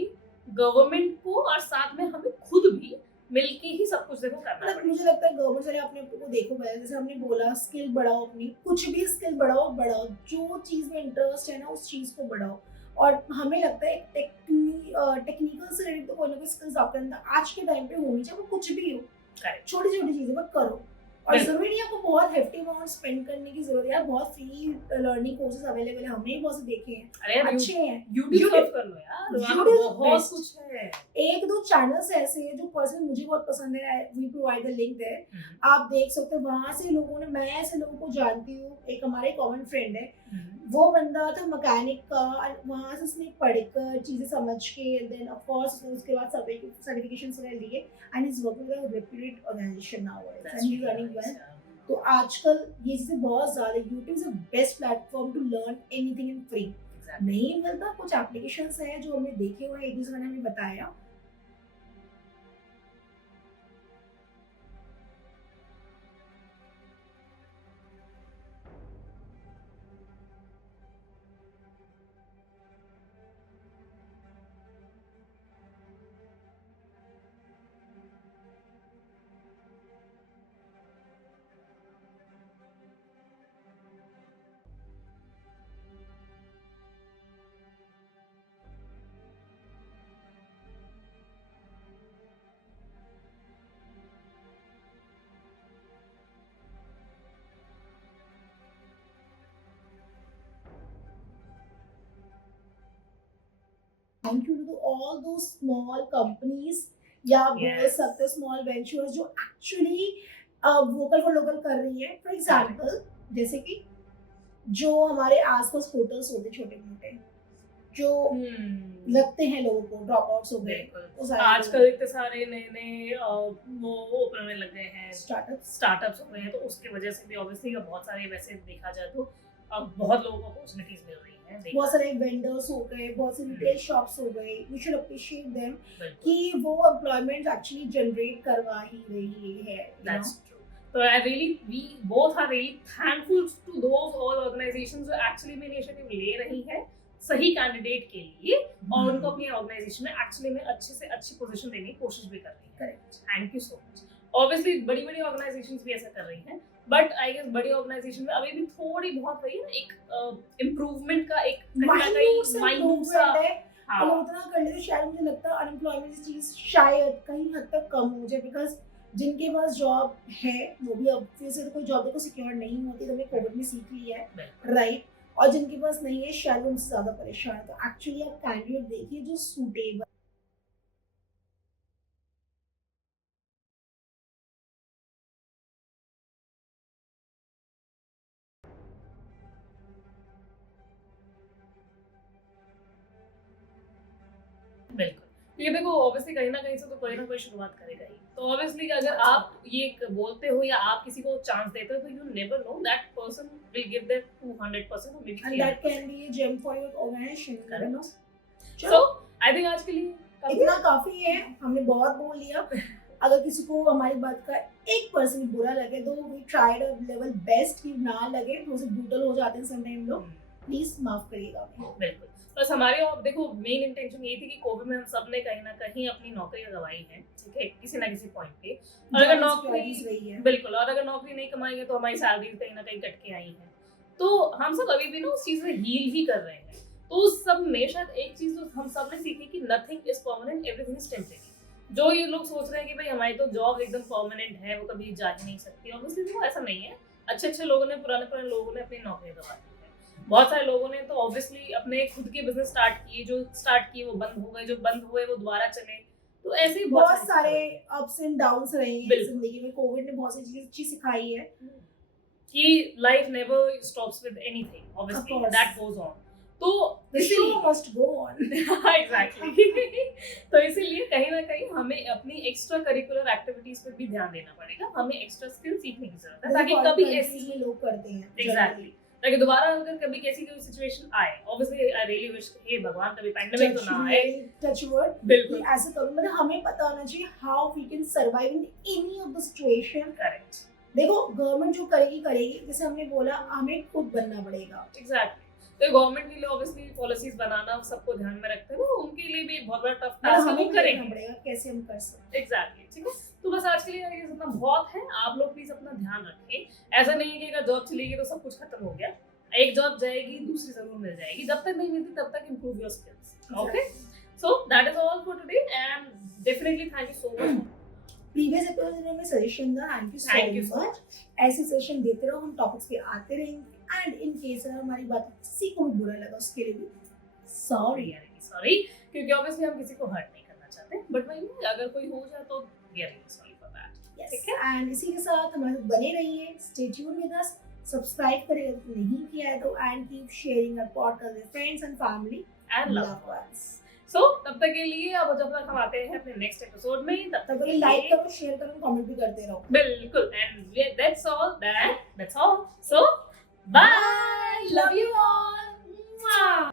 government को और साथ में हमें खुद भी मिलके ही सब कुछ देखो करना मतलब मुझे लगता है गवर्नमेंट से अपने आप को देखो पहले, जैसे हमने बोला स्किल बढ़ाओ, अपनी कुछ भी स्किल बढ़ाओ, जो चीज में इंटरेस्ट है ना उस चीज को बढ़ाओ। और हमें लगता है टेक्निकल से रिलेटेड तो कोई ना कोई स्किल्स आपके अंदर आज के टाइम पे होनी चाहिए, वो कुछ भी हो, छोटी छोटी चीजें बस करो। और जरूरी नहीं आपको बहुत हेफ्टी अमाउंट स्पेंड करने की जरूरत है, बहुत फ्री लर्निंग कोर्सेज अवेलेबल है, हमने भी बहुत से देखे हैं, अच्छे हैं। YouTube सर्च कर लो यार, वहां बहुत कुछ है। एक दो चैनल्स ऐसे हैं जो पर्सनली मुझे बहुत पसंद है, we provide the link there, आप देख सकते हो। वहां से लोगों ने, मैं ऐसे लोगों को जानती हूँ, एक हमारे कॉमन फ्रेंड है, वो बंदा था मैकेनिक का, वहां से उसने पढ़कर चीजें समझ के देन ऑफ कोर्स उसके बाद सर्टिफिकेशंस वगैरह लिए and is working with a reputed organisation now and he is running well. तो आजकल ये चीजें बहुत ज्यादा, YouTube is the best platform to learn anything in free. नहीं मिलता, कुछ एप्लीकेशंस हैं जो हमने देखे हुए हैं, एक दूसरे ने हमें बताया। Thank you to all those small companies या बोल सकते small ventures जो actually vocal for local कर रही है। For example, जैसे कि जो हमारे आसपास होटल्स होते छोटे मोटे जो लगते हैं लोगों को, ड्रॉप आउट्स हो गए, आजकल इतने सारे नए नए वो ओपन होने लग गए हैं, स्टार्टअप्स हो गए हैं, तो उसकी वजह से भी ऑब्वियसली बहुत सारे, वैसे देखा जाए तो अब बहुत लोगों को अपॉर्चुनिटीज मिल रही हैं, बहुत सारे वेंडर्स हो गए, बहुत से रिटेल शॉप्स हो गए, वी शुड अप्रिशिएट देम कि वो एम्प्लॉयमेंट एक्चुअली जनरेट करवा ही रही है। That's true. So we both are really thankful to those all organizations जो एक्चुअली में इनिशिएटिव ले रही है सही कैंडिडेट के लिए और उनको अपनी ऑर्गेनाइजेशन में एक्चुअली में अच्छे से अच्छी पोजीशन देने की कोशिश भी कर रही है। Correct, thank you so much. Obviously बड़ी बड़ी ऑर्गेनाइजेशंस भी ऐसा कर रही हैं, बट आई गेस बड़ी ऑर्गेनाइजेशन में अभी भी थोड़ी बहुत वही ना एक इम्प्रूवमेंट का एक माइन्यूट सा है। अगर उतना कर ले तो शायद मुझे लगता है अनएम्प्लॉयमेंट की चीज शायद कहीं हद तक कम हो जाए, बिकॉज जिनके पास जॉब है वो भी अब फिर से कोई जॉब देखो सिक्योर नहीं होती, तो हमने कोविड में सीख लिया है, राइट। और जिनके पास नहीं है शायद उनसे ज्यादा परेशान है। तो एक्चुअली आप कैंडिडेट देखिए जो सूटेबल बिल्कुल, क्योंकि देखो ऑब्वियसली कहीं ना कहीं से तो कोई ना कोई शुरुआत करेगा ही। तो ऑब्वियसली अगर आप ये बोलते हो या आप किसी को चांस देते हो तो you never know that person will give their 200% और maybe and that can be a gem for your organisation, you know. So I think आज के लिए इतना काफी है, हमने बहुत बोल लिया। अगर किसी को हमारी बात का 1% बुरा लगे तो we tried a level best, कि ना लगे, थोड़े से ब्रूटल हो जाते हैं समटाइम लोग, प्लीज माफ करिएगा हमें। बिल्कुल, बस हमारी और देखो मेन इंटेंशन ये थी कि कोविड में हम सब ने कहीं ना कहीं अपनी नौकरियां गंवाई हैं, ठीक है, किसी ना किसी पॉइंट पे। और अगर नौकरी रही है, बिल्कुल, और अगर नौकरी नहीं कमाएंगे तो हमारी सैलरी कहीं ना कहीं कट के आई है। तो हम सब अभी भी ना उस चीज में हील ही कर रहे हैं। तो उस सब में शायद एक चीज जो हम सब ने सीखी कि nothing is permanent, everything is temporary. जो ये लोग सोच रहे हैं कि भाई हमारी तो जॉब एकदम परमानेंट है, वो कभी जा ही नहीं सकती, ऑब्वियसली वो ऐसा नहीं है। अच्छे अच्छे लोगों ने, पुराने लोगों ने अपनी नौकरी गंवा दी है। बहुत सारे लोगों ने तो ऑब्वियसली अपने खुद के बिजनेस स्टार्ट किए, जो स्टार्ट किए वो बंद हो गए, जो बंद हुए वो दोबारा चले। तो ऐसे ही बहुत सारे अप्स एंड डाउन्स रहे हैं बिल्कुल। जिंदगी में। कोविड ने बहुत सी चीजें अच्छी सिखाई है कि life never stops with anything, obviously that goes on. तो The show must go on. Exactly तो इसीलिए कहीं ना कहीं हमें अपनी एक्स्ट्रा करिकुलर एक्टिविटीज पर भी ध्यान देना पड़ेगा, हमें एक्स्ट्रा स्किल सीखने की जरूरत है ताकि कभी ऐसी में लोग करते हैं एग्जैक्टली ताकि दोबारा अगर कभी कैसी कोई सिचुएशन आए, ऑब्वियसली आई रियली विश हे भगवान कभी पैंडेमिक तो ना आए, टच वर्ड, बिल्कुल ऐसे कभी, मतलब हमें पता होना चाहिए how we can survive in any of the situation. Correct. देखो गवर्नमेंट जो करेगी, जैसे हमने बोला, हमें खुद बनना पड़ेगा। एग्जैक्टली, तो गवर्नमेंट के लिए ऑब्वियसली पॉलिसीज बनाना सबको ध्यान में रखते हुए उनके लिए भी बहुत बड़ा टफ टास्क है, वो करेंगे पड़ेगा कैसे हम कर सकते। एग्जैक्टली, ठीक है। तो बस आज के लिए ये इतना बहुत है। आप लोग प्लीज अपना ध्यान रखें। ऐसा नहीं है कि अगर जॉब चली गई तो सब कुछ खत्म हो गया। एक जॉब जाएगी, दूसरी जरूर मिल जाएगी। जब तक नहीं मिलती तब तक improve your skills. Okay, so that is all for today and definitely thank you so much. Previous episode में सजेशन था, थैंक यू सो मच। ऐसे सेशन देते रहो, हम टॉपिक्स पे आते रहेंगे। एंड इन केस अगर हमारी बात किसी को भी बुरा लगा उसके लिए भी सॉरी, क्योंकि ऑब्वियसली हम किसी को हर्ट नहीं करना चाहते, बट वही अगर कोई हो जाए तो we are really sorry for that. ठीक है। एंड इसी के साथ हमारे साथ बने रहिए, stay tune with us, subscribe करिए अगर नहीं किया है तो, and keep sharing our podcast with friends and family and loved ones. So तब तक के लिए, अब जब तक हम आते हैं अपने नेक्स्ट एपिसोड में, तब तक लाइक करो, शेयर करो, कमेंट भी करते रहो। बिल्कुल, and that's all. So bye, love you all.